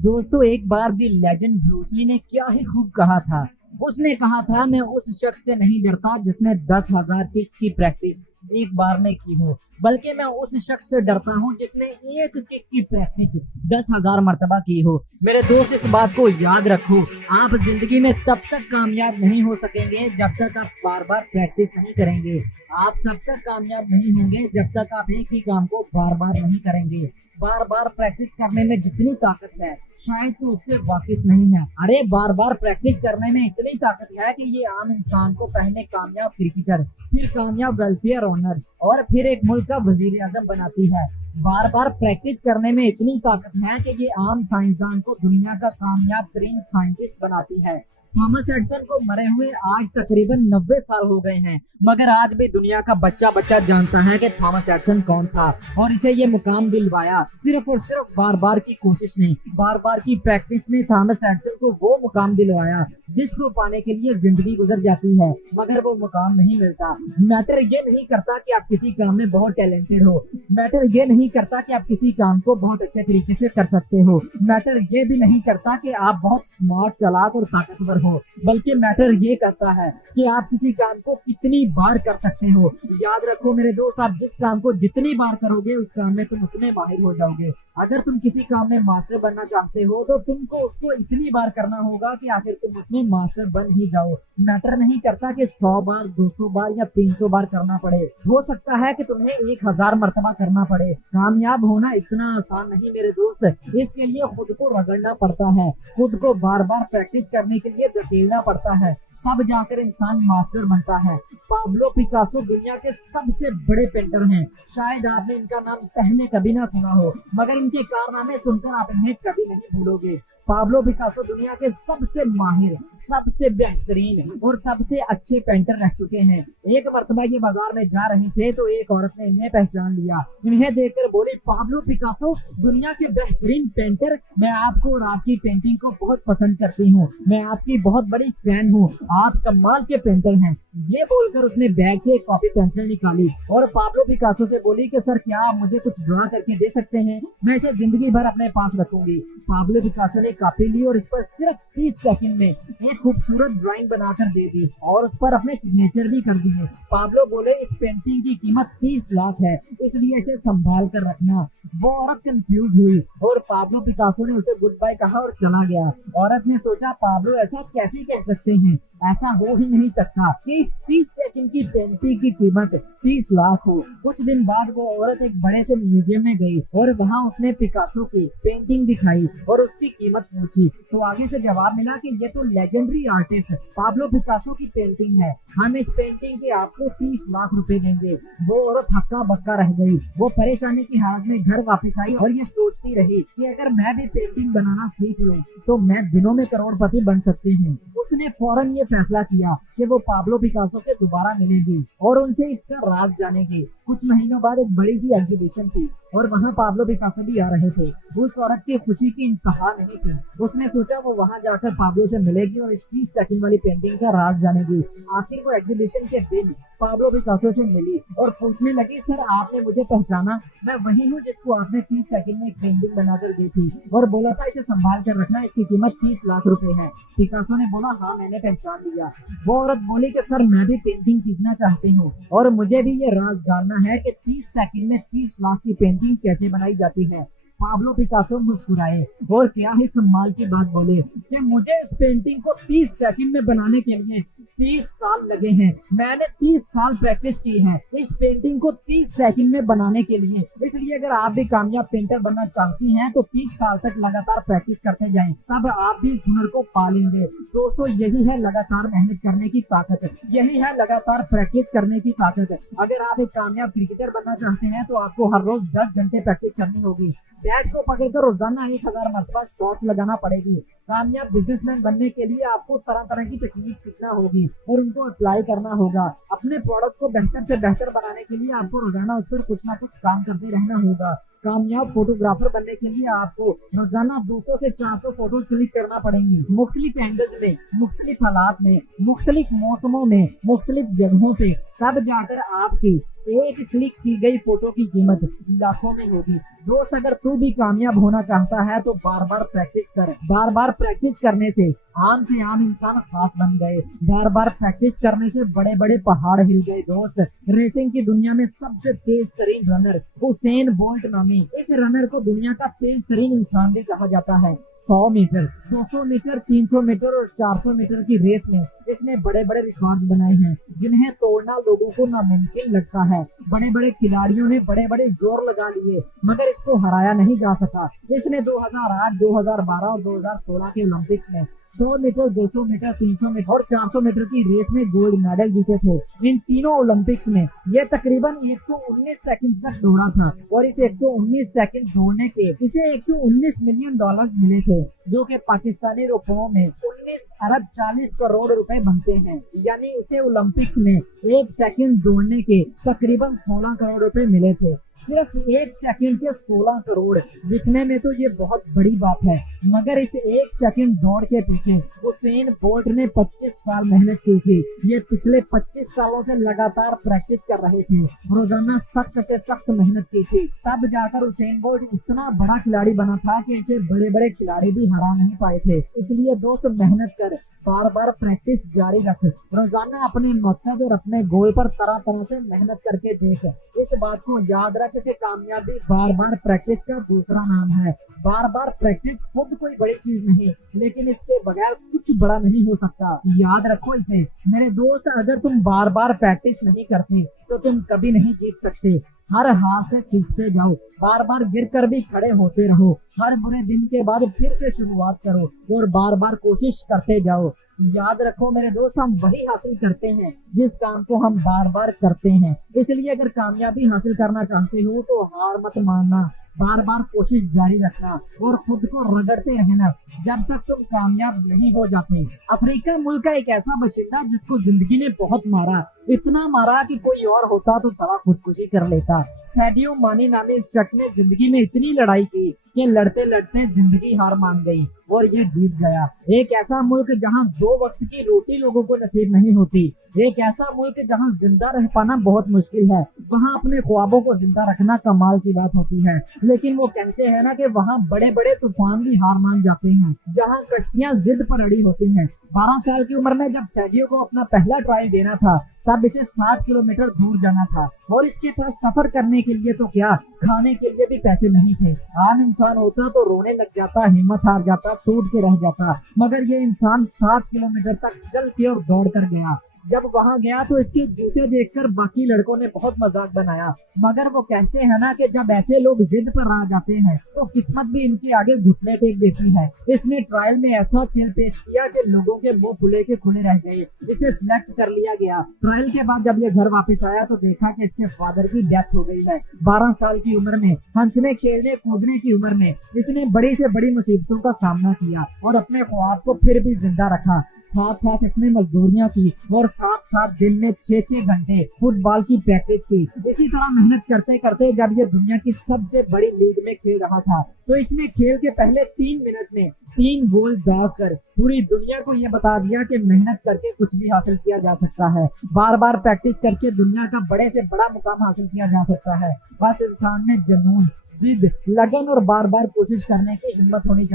दोस्तों एक बार दी legend Bruce Lee ने क्या ही खूब कहा था। उसने कहा था, मैं उस शख्स से नहीं डरता जिसने 10,000 किक्स की प्रैक्टिस एक बार में की हो, बल्कि मैं उस शख्स से डरता हूं जिसने एक किक की प्रैक्टिस 10,000 मर्तबा की हो। मेरे दोस्त इस बात को याद रखो, आप जिंदगी में तब तक कामयाब नहीं हो सकेंगे जब तक आप बार बार प्रैक्टिस नहीं करेंगे। आप तब तक कामयाब नहीं होंगे जब तक आप एक ही काम को बार बार नहीं करेंगे। बार बार प्रैक्टिस करने में जितनी ताकत है शायद तो उससे वाकिफ नहीं है। अरे बार बार प्रैक्टिस करने में इतनी ताकत है कि ये आम इंसान को पहले कामयाब क्रिकेटर, फिर कामयाब वेलफेयर ओनर और फिर एक मुल्क का वजीर आजम बनाती है। बार बार प्रैक्टिस करने में इतनी ताकत है कि ये आम साइंसदान को दुनिया का कामयाब तरीन साइंटिस्ट बनाती है। थॉमस एडिसन को मरे हुए आज तकरीबन 90 साल हो गए हैं, मगर आज भी दुनिया का बच्चा बच्चा जानता है कि थॉमस एडिसन कौन था और इसे ये मुकाम दिलवाया। सिर्फ और सिर्फ बार बार की कोशिश ने, बार बार की प्रैक्टिस ने थॉमस एडिसन को वो मुकाम दिलवाया जिसको पाने के लिए जिंदगी गुजर जाती है मगर वो मुकाम नहीं मिलता। मैटर ये नहीं करता कि आप किसी काम में बहुत टैलेंटेड हो, मैटर ये नहीं करता कि आप किसी काम को बहुत अच्छे तरीके से कर सकते हो, मैटर ये भी नहीं करता कि आप बहुत स्मार्ट, चालाक और ताकतवर हो, बल्कि मैटर ये करता है कि आप किसी काम को कितनी बार कर सकते हो। याद रखो मेरे दोस्त, आप जिस काम को जितनी बार करोगे उस काम में तुम उतने माहिर हो जाओगे। अगर तुम किसी काम में मास्टर बनना चाहते हो तो तुमको उसको इतनी बार करना होगा कि आखिर तुम उसमें मास्टर बन ही जाओ। मैटर नहीं करता कि 100 बार, 200 बार या 300 बार करना पड़े, हो सकता है कि तुम्हें 1000 मर्तबा करना पड़े। कामयाब होना इतना आसान नहीं मेरे दोस्त, इसके लिए खुद को रगड़ना पड़ता है, खुद को बार बार प्रैक्टिस करने के लिए धकेलना पड़ता है, तब जाकर इंसान मास्टर बनता है। पाब्लो पिकासो दुनिया के सबसे बड़े पेंटर हैं। शायद आपने इनका नाम पहले कभी ना सुना हो, मगर इनके कारनामे सुनकर आप इन्हें कभी नहीं भूलोगे। पाब्लो पिकासो दुनिया के सबसे माहिर, सबसे बेहतरीन और सबसे अच्छे पेंटर रह चुके हैं। एक मर्तबा ये बाजार में जा रहे थे तो एक औरत ने इन्हें पहचान लिया। इन्हें देखकर बोली, पाब्लो पिकासो दुनिया के बेहतरीन पेंटर, मैं आपको और आपकी पेंटिंग को बहुत पसंद करती हूँ, मैं आपकी बहुत बड़ी फैन हूँ, आप कमाल के पेंटर हैं। ये बोलकर उसने बैग से एक कॉपी पेंसिल निकाली और पाब्लो पिकासो से बोली कि सर क्या आप मुझे कुछ ड्रा करके दे सकते हैं, मैं इसे जिंदगी भर अपने पास रखूंगी। पाब्लो पिकासो ने कॉपी ली और इस पर सिर्फ 30 सेकंड में एक खूबसूरत ड्राइंग बनाकर दे दी और उस पर अपने सिग्नेचर भी कर दिए। पाब्लो बोले, इस पेंटिंग की कीमत 30 लाख है, इसलिए इसे संभाल कर रखना। वो औरत कंफ्यूज हुई और पाब्लो पिकासो ने उसे गुड बाय कहा और चला गया। औरत ने सोचा, पाब्लो ऐसा कैसे कह सकते हैं, ऐसा हो ही नहीं सकता कि इस 30 सेकंड की पेंटिंग की कीमत 30 लाख हो। कुछ दिन बाद वो औरत एक बड़े से म्यूजियम में गई और वहां उसने पिकासो की पेंटिंग दिखाई और उसकी कीमत पूछी तो आगे से जवाब मिला कि ये तो लेजेंडरी आर्टिस्ट पाब्लो पिकासो की पेंटिंग है, हम इस पेंटिंग के आपको 30 लाख रुपए देंगे। वो औरत हक्का बक्का रह गई। वो परेशानी की हालत में घर वापस आई और ये सोचती रही कि अगर मैं भी पेंटिंग बनाना सीख लूं तो मैं दिनों में करोड़पति बन सकती हूँ। उसने फौरन ये फैसला किया कि वो पाब्लो पिकासो से दोबारा मिलेगी और उनसे इसका राज जानेगी। कुछ महीनों बाद एक बड़ी सी एग्जीबिशन थी और वहाँ पाब्लो पिकासो भी आ रहे थे। उस औरत की खुशी की इंतहा नहीं थी। उसने सोचा वो वहाँ जाकर पाब्लो से मिलेगी और इस 30 सेकंड वाली पेंटिंग का राज जानेगी। आखिर वो एग्जीबिशन के दिन पाब्लो पिकासो से मिली और पूछने लगी, सर आपने मुझे पहचाना, मैं वही हूँ जिसको आपने 30 सेकंड में एक पेंटिंग बनाकर दी थी और बोला था इसे संभाल कर रखना, इसकी कीमत 30 लाख रुपए है। पिकासो ने बोला, हाँ मैंने पहचान लिया। वो औरत बोली कि सर मैं भी पेंटिंग सीखना चाहती हूँ और मुझे भी ये राज जानना है कि 30 सेकंड में 30 लाख की पेंटिंग कैसे बनाई जाती है। पाब्लो पिकासो मुस्कुराए और क्या ही कमाल की बात बोले कि मुझे इस पेंटिंग को 30 सेकंड में बनाने के लिए 30 साल लगे हैं, मैंने 30 साल प्रैक्टिस की है इस पेंटिंग को 30 सेकंड में बनाने के लिए। इसलिए अगर आप भी कामयाब पेंटर बनना चाहती हैं तो 30 साल तक लगातार प्रैक्टिस करते जाएं, तब आप भी इस हुनर को पा लेंगे। दोस्तों यही है लगातार मेहनत करने की ताकत, यही है लगातार प्रैक्टिस करने की ताकत। अगर आप एक कामयाब क्रिकेटर बनना चाहते हैं तो आपको हर रोज 10 घंटे प्रैक्टिस करनी होगी। बैट को पकड़कर रोजाना 1000 मरतबा शॉट्स लगाना पड़ेगी। कामयाब बिजनेसमैन बनने के लिए आपको तरह तरह की टेक्निक सीखना होगी और उनको अप्लाई करना होगा। अपने प्रोडक्ट को बेहतर से बेहतर बनाने के लिए आपको रोजाना उस पर कुछ ना कुछ काम करते रहना होगा। कामयाब फोटोग्राफर बनने के लिए आपको रोजाना 200 से 400 फोटोज क्लिक करना पड़ेंगी, मुख्तलिफ एंगल्स में, मुख्तलिफ हालात में, मुख्तलिफ मौसमों में, मुख्तलिफ जगहों पे, तब जाकर आपकी एक क्लिक की गई फोटो की कीमत लाखों में होगी। दोस्त, अगर तू भी कामयाब होना चाहता है तो बार बार प्रैक्टिस कर। बार बार प्रैक्टिस करने से आम इंसान खास बन गए। बार बार प्रैक्टिस करने से बड़े बड़े पहाड़ हिल गए। दोस्त, रेसिंग की दुनिया में सबसे तेज तरीन रनर उसेन बोल्ट नामी इस रनर को दुनिया का तेज तरीन इंसान भी कहा जाता है। 100 मीटर, 200 मीटर, 300 मीटर और 400 मीटर की रेस में इसने बड़े बड़े रिकॉर्ड बनाए हैं जिन्हें तोड़ना लोगों को नामुमकिन लगता है। बड़े बड़े खिलाड़ियों ने बड़े बड़े जोर लगा लिए मगर इसको हराया नहीं जा सका। इसने 2008, 2012 और 2016 के ओलंपिक्स में 100 मीटर, 200 मीटर, 300 मीटर और 400 मीटर की रेस में गोल्ड मेडल जीते थे। इन तीनों ओलंपिक्स में यह तकरीबन 119 सेकंड तक दौड़ा था और इस 119 सेकंड दौड़ने के इसे 119 मिलियन डॉलर्स मिले थे, जो कि पाकिस्तानी रुपयों में 19 अरब 40 करोड़ रुपए बनते हैं। यानी इसे ओलंपिक्स में एक सेकंड दौड़ने के तकरीबन 16 करोड़ रुपए मिले थे। सिर्फ एक सेकंड के 16 करोड़ दिखने में तो ये बहुत बड़ी बात है, मगर इस एक सेकंड दौड़ के पीछे उसेन बोल्ट ने 25 साल मेहनत की थी। ये पिछले 25 सालों से लगातार प्रैक्टिस कर रहे थे, रोजाना सख्त से सख्त मेहनत की थी। तब जाकर उसेन बोल्ट इतना बड़ा खिलाड़ी बना था कि इसे बड़े बड़े खिलाड़ी भी हरा नहीं पाए थे। इसलिए दोस्त, मेहनत कर, बार बार प्रैक्टिस जारी रख, रोजाना अपने मकसद और अपने गोल पर तरह तरह से मेहनत करके देख। इस बात को याद रख कि कामयाबी बार बार प्रैक्टिस का दूसरा नाम है। बार बार प्रैक्टिस खुद कोई बड़ी चीज नहीं, लेकिन इसके बगैर कुछ बड़ा नहीं हो सकता। याद रखो इसे मेरे दोस्त। अगर तुम बार बार प्रैक्टिस नहीं करते तो तुम कभी नहीं जीत सकते। हर हार से सीखते जाओ, बार बार गिर कर भी खड़े होते रहो। हर बुरे दिन के बाद फिर से शुरुआत करो और बार बार कोशिश करते जाओ। याद रखो मेरे दोस्त, हम वही हासिल करते हैं जिस काम को हम बार बार करते हैं। इसलिए अगर कामयाबी हासिल करना चाहते हो तो हार मत मानना, बार बार कोशिश जारी रखना और खुद को रगड़ते रहना जब तक तुम कामयाब नहीं हो जाते। अफ्रीका मुल्क का एक ऐसा बाशिंदा जिसको जिंदगी ने बहुत मारा, इतना मारा कि कोई और होता तो साला खुदकुशी कर लेता। सैडियो मानी नामी इस शख्स ने जिंदगी में इतनी लड़ाई की कि लड़ते लड़ते जिंदगी हार मान गई और ये जीत गया। एक ऐसा मुल्क जहाँ 2 वक्त की रोटी लोगों को नसीब नहीं होती, एक ऐसा मुल्क जहाँ जिंदा रह पाना बहुत मुश्किल है, वहाँ अपने ख्वाबों को जिंदा रखना कमाल की बात होती है। लेकिन वो कहते हैं ना कि वहाँ बड़े बड़े तूफान भी हार मान जाते हैं, जहाँ कश्तियाँ जिद पर अड़ी होती हैं। 12 साल की उम्र में जब सैडियो को अपना पहला ट्रायल देना था तब इसे 60 किलोमीटर दूर जाना था और इसके पास सफर करने के लिए तो क्या, खाने के लिए भी पैसे नहीं थे। आम इंसान होता तो रोने लग जाता, हिम्मत हार जाता, टूट के रह जाता, मगर ये इंसान 60 किलोमीटर तक चल के और दौड़ कर गया। जब वहां गया तो इसके जूते देखकर बाकी लड़कों ने बहुत मजाक बनाया, मगर वो कहते हैं ना कि जब ऐसे लोग जिद पर आ जाते हैं तो किस्मत भी इनके आगे घुटने टेक देती है। इसने ट्रायल में ऐसा खेल पेश किया कि लोगों के मुंह खुले के खुले रह गए। इसे सिलेक्ट कर लिया गया। ट्रायल के बाद जब ये घर वापस आया तो देखा कि इसके फादर की डेथ हो गई है। 12 साल की उम्र में, हंसने खेलने कूदने की उम्र में इसने बड़ी से बड़ी मुसीबतों का सामना किया और अपने ख्वाब को फिर भी जिंदा रखा। साथ साथ इसने मजदूरियां की और साथ दिन में 6-6 घंटे फुटबॉल की प्रैक्टिस की। इसी तरह मेहनत करते करते जब ये दुनिया की सबसे बड़ी लीग में खेल रहा था तो इसने खेल के पहले 3 मिनट में 3 गोल दागकर पूरी दुनिया को ये बता दिया कि मेहनत करके कुछ भी हासिल किया जा सकता है। बार बार प्रैक्टिस करके दुनिया का बड़े से बड़ा मुकाम हासिल किया जा सकता है। बस इंसान में जुनून, जिद, लगन और बार बार कोशिश करने की हिम्मत होनी चाहिए।